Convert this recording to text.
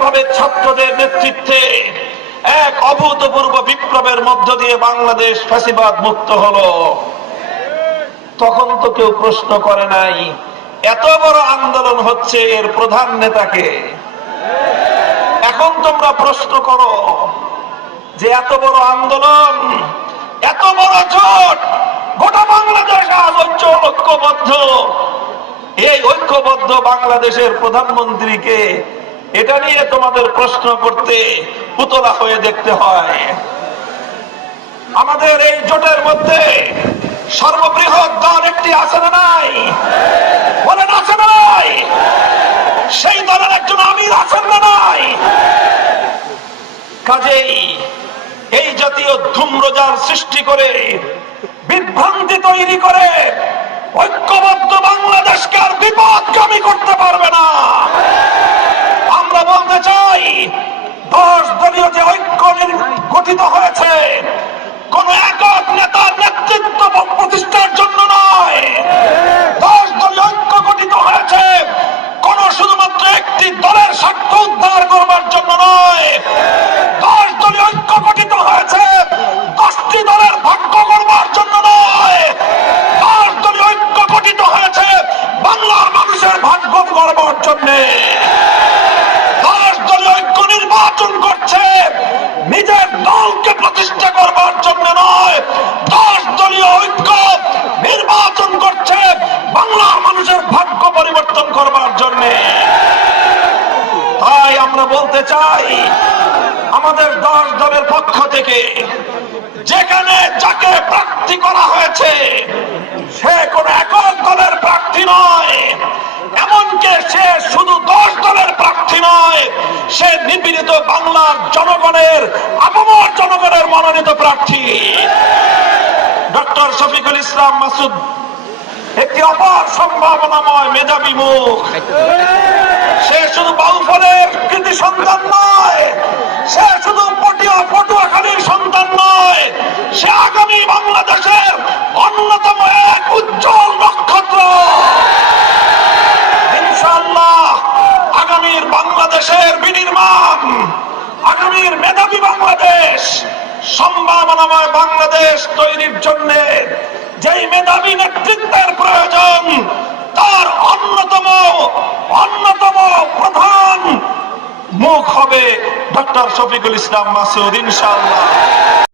যেইভাবে ছাত্রদের নেতৃত্বে এক অভূতপূর্ব বিপ্লবের মধ্য দিয়ে বাংলাদেশ ফ্যাসিবাদ মুক্ত হলো, তখন তো কেউ প্রশ্ন করে নাই এত বড় আন্দোলন হচ্ছে এর প্রধান নেতাকে। এখন তোমরা প্রশ্ন করো যে এত বড় আন্দোলন, এত বড় জোট, গোটা বাংলাদেশ আজ ঐক্যবদ্ধ, এই ঐক্যবদ্ধ বাংলাদেশের প্রধানমন্ত্রীকে এটা নিয়ে তোমাদের প্রশ্ন করতে উতলা হয়ে দেখতে হয়। আমাদের এই জোটের মধ্যে সর্ববৃহৎ দল একটি আছে না নাই? বলেন আছে না নাই? সেই দলের একজন আমির আছেন না নাই? কাজেই এই জাতীয় ধূম্রজাল সৃষ্টি করে, বিভ্রান্তি তৈরি করে ঐক্যবদ্ধ বাংলাদেশকে আর বিপদগামী করতে পারবে না। আমরা বলতে চাই 10 দলীয় যে ঐক্য গঠিত হয়েছে, কোন একক নেতার নেতৃত্ব প্রতিষ্ঠার জন্য নয়। 10 দলীয় ঐক্য গঠিত হয়েছে কোন শুধুমাত্র একটি দলের স্বার্থ উদ্ধার করবার জন্য নয়। 10 দলীয় ঐক্য গঠিত হয়েছে 10টি দলের ভাগ্য করবার জন্য নয়। 10 দলীয় ঐক্য গঠিত হয়েছে বাংলার মানুষের ভাগ্য করবার জন্য। 10 দলীয় ঐক্য নির্বাচন করছে নিজের দলকে প্রতিষ্ঠা করবার জন্য নয়। 10 দলীয় ঐক্য নির্বাচন করছে বাংলার মানুষের ভাগ্য পরিবর্তন করবার জন্য। তাই আমরা বলতে চাই, আমাদের 10 দলের পক্ষ থেকে যেখানে যাকে প্রার্থী করা হয়েছে সে কোন একক দলের প্রার্থী নয়, এমনকি সে শুধু 10 দলের প্রার্থী নয়, সে নিপীড়িত বাংলার জনগণের, আপামর জনগণের মনোনীত প্রার্থী। ডক্টর শফিকুল ইসলাম মাসুদ একটি অপার সম্ভাবনাময় মেধাবী মুখ। সে শুধু বাউফলের কৃতি সন্তান নয়, সে শুধু পটুয়াখালীর সন্তান নয়, সে আগামী বাংলাদেশের অন্যতম এক উজ্জ্বল নক্ষত্র। ইনশাআল্লাহ আগামীর বাংলাদেশের বিনির্মাণ, আগামীর মেধাবী বাংলাদেশ, সম্ভাবনাময় বাংলাদেশ তৈরির জন্য যেই মেধাবী নেতৃত্বের প্রয়োজন, তার অন্যতম প্রধান মুখ হবে ডক্টর শফিকুল ইসলাম মাসুদ, ইনশাআল্লাহ।